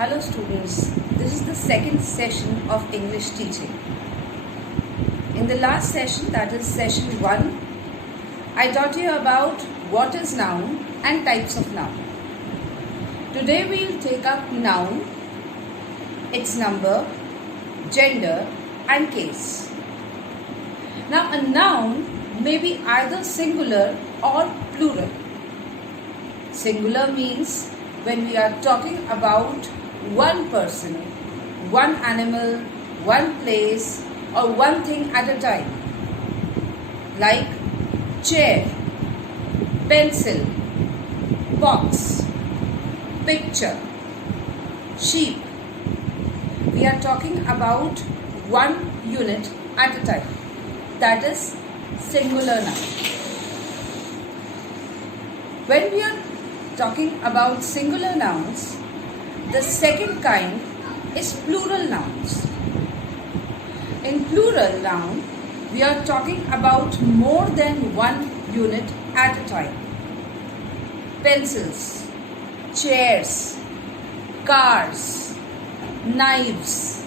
Hello students, this is the second session of English teaching. In the last session, that is session 1, I taught you about what is noun and types of noun. Today we will take up noun, its number, gender and case. Now a noun may be either singular or plural. Singular means when we are talking about one person, one animal, one place or one thing at a time, like chair, pencil, box, picture, sheep. We are talking about one unit at a time. That is singular noun. When we are talking about singular nouns, the second kind is plural nouns. In plural noun, we are talking about more than one unit at a time. Pencils, chairs, cars, knives.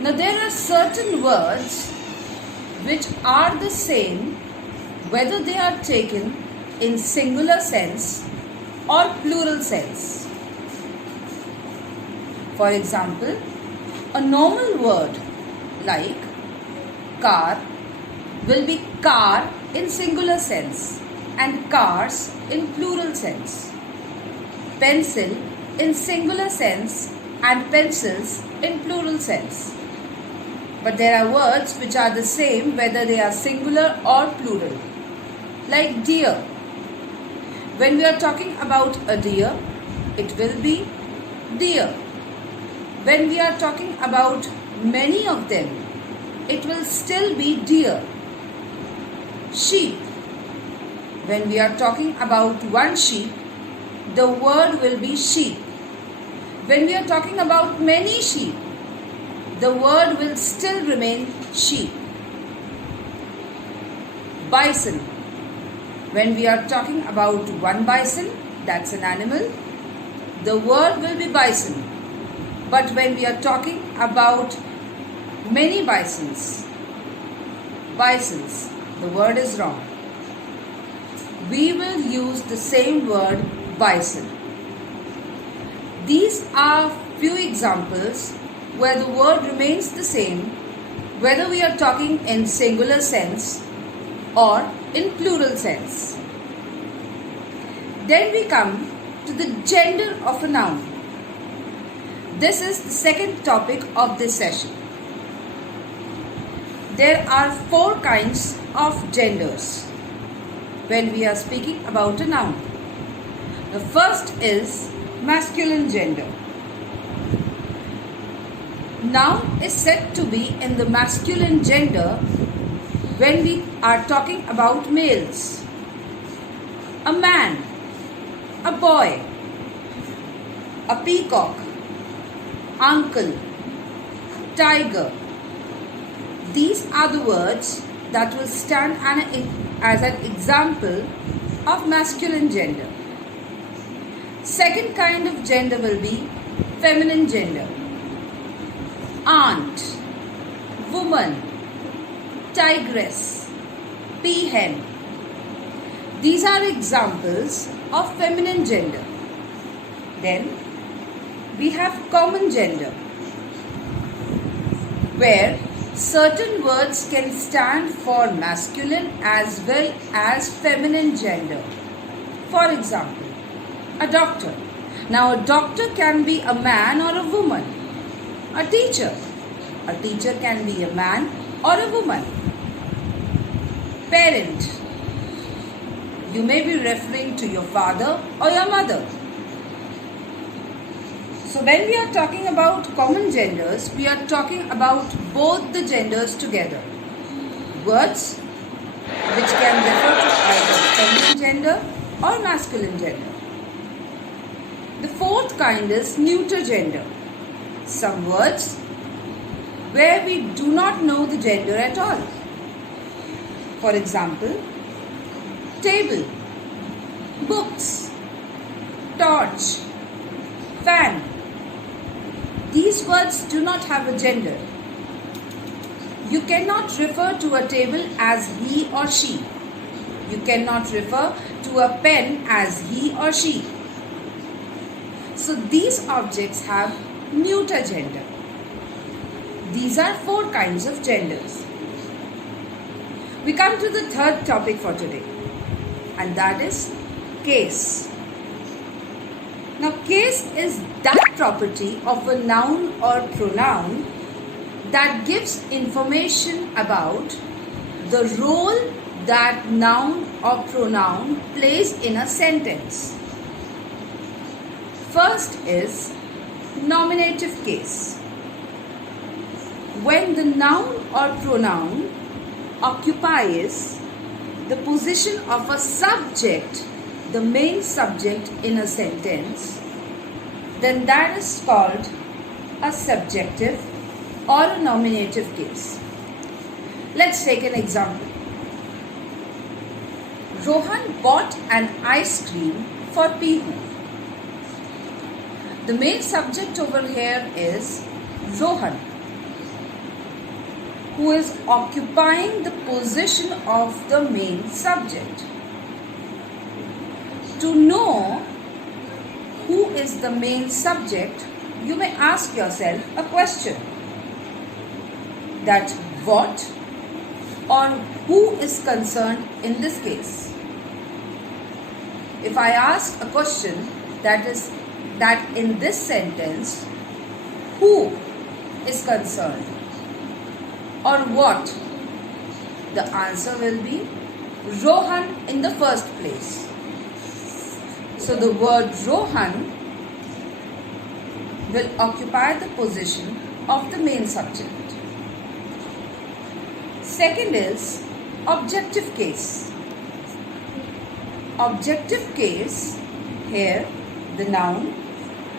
Now there are certain words which are the same whether they are taken in singular sense or plural sense. For example, a normal word like car will be car in singular sense and cars in plural sense. Pencil in singular sense and pencils in plural sense. But there are words which are the same whether they are singular or plural, like deer. When we are talking about a deer, it will be deer. When we are talking about many of them, it will still be deer. Sheep. When we are talking about one sheep, the word will be sheep. When we are talking about many sheep, the word will still remain sheep. Bison. When we are talking about one bison, that's an animal, the word will be bison. But when we are talking about many bisons, the word is wrong. We will use the same word bison. These are few examples where the word remains the same whether we are talking in singular sense or in plural sense. Then we come to the gender of a noun. This is the second topic of this session. There are 4 kinds of genders when we are speaking about a noun. The first is masculine gender. Noun is said to be in the masculine gender when we are talking about males. A man, a boy, a peacock, uncle, tiger. These are the words that will stand as an example of masculine gender. Second kind of gender will be feminine gender. Aunt, woman, tigress, peahen. These are examples of feminine gender. Then we have common gender, where certain words can stand for masculine as well as feminine gender. For example, a doctor. Now a doctor can be a man or a woman. A teacher can be a man or a woman. Parent. You may be referring to your father or your mother. So when we are talking about common genders, we are talking about both the genders together. Words which can refer to either feminine gender or masculine gender. The fourth kind is neuter gender. Some words where we do not know the gender at all. For example, table, books, torch, fan. These words do not have a gender. You cannot refer to a table as he or she. You cannot refer to a pen as he or she. So these objects have neuter gender. These are 4 kinds of genders. We come to the third topic for today, and that is case. Now, case is that property of a noun or pronoun that gives information about the role that noun or pronoun plays in a sentence. First is nominative case. When the noun or pronoun occupies the position of a subject, the main subject in a sentence, then that is called a subjective or a nominative case. Let's take an example. Rohan bought an ice cream for Pihu. The main subject over here is Rohan, who is occupying the position of the main subject. To know who is the main subject, you may ask yourself a question, that what or who is concerned in this case. If I ask a question that in this sentence, who is concerned or what, the answer will be Rohan in the first place. So the word Rohan will occupy the position of the main subject. Second is objective case. Objective case, here the noun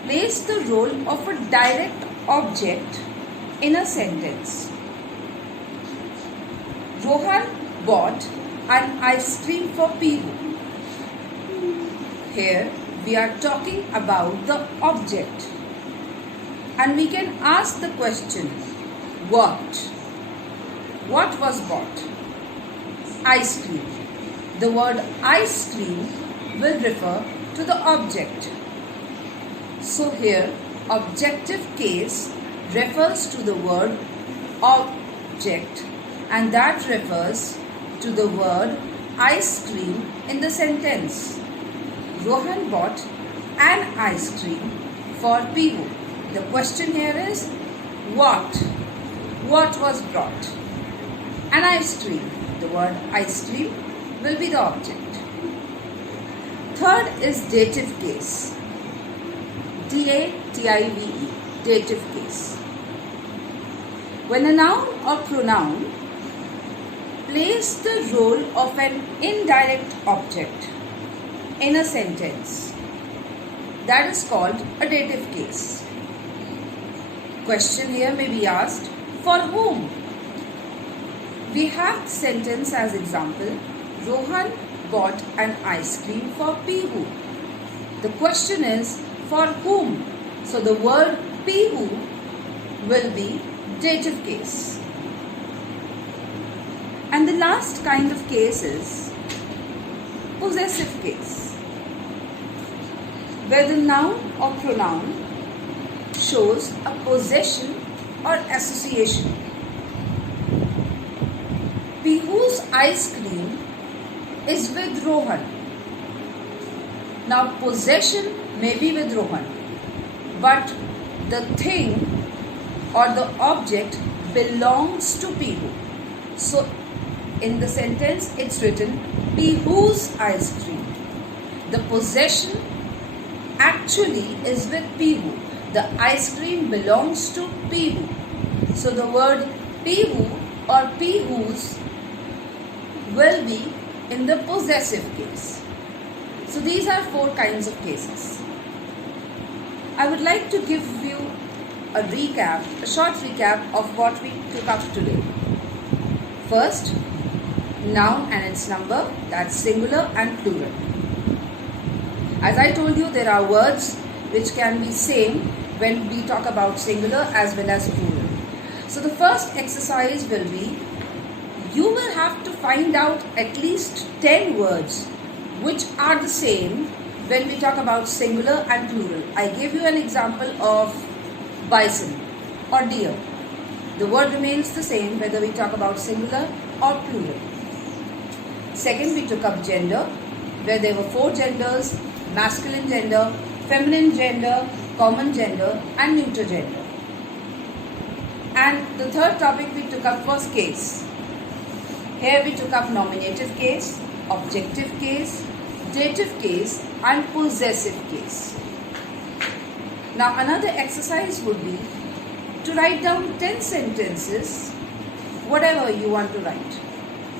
plays the role of a direct object in a sentence. Rohan bought an ice cream for Pihu. Here we are talking about the object, and we can ask the question, what? What was bought? Ice cream. The word ice cream will refer to the object. So here objective case refers to the word object, and that refers to the word ice cream in the sentence. Rohan bought an ice cream for Pihu. The question here is what? What was brought? An ice cream. The word ice cream will be the object. Third is dative case. D-A-T-I-V-E. Dative case. When a noun or pronoun plays the role of an indirect object in a sentence, that is called a dative case. Question here may be asked, for whom? We have the sentence as example, Rohan bought an ice cream for Pihu. The question is, for whom? So the word Pihu will be dative case. And the last kind of case is possessive case, where the noun or pronoun shows a possession or association. Pihu's ice cream is with Rohan. Now possession may be with Rohan, but the thing or the object belongs to Pihu. So in the sentence it's written Pihu's ice cream. The possession actually is with Pihu. The ice cream belongs to Pihu. So the word Pihu or Pihu's will be in the possessive case. So these are 4 kinds of cases. I would like to give you a short recap of what we took up today. First, noun and its number, that's singular and plural. As I told you, there are words which can be same when we talk about singular as well as plural. So the first exercise will be, you will have to find out at least 10 words which are the same when we talk about singular and plural. I gave you an example of bison or deer. The word remains the same whether we talk about singular or plural. Second, we took up gender, where there were 4 genders: masculine gender, feminine gender, common gender and neuter gender. And the third topic we took up was case. Here we took up nominative case, objective case, dative case and possessive case. Now another exercise would be to write down 10 sentences, whatever you want to write,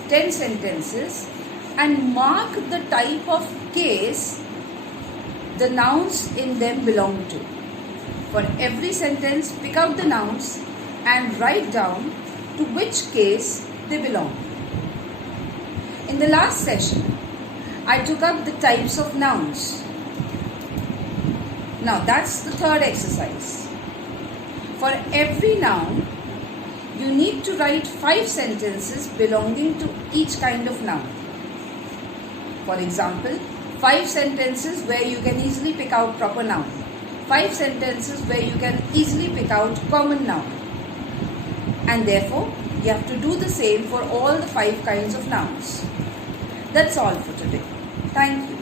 10 sentences, and mark the type of case the nouns in them belong to. For every sentence, pick out the nouns and write down to which case they belong. In the last session, I took up the types of nouns. Now that's the third exercise. For every noun, you need to write 5 sentences belonging to each kind of noun. For example, 5 sentences where you can easily pick out proper noun. 5 sentences where you can easily pick out common noun. And therefore, you have to do the same for all the 5 kinds of nouns. That's all for today. Thank you.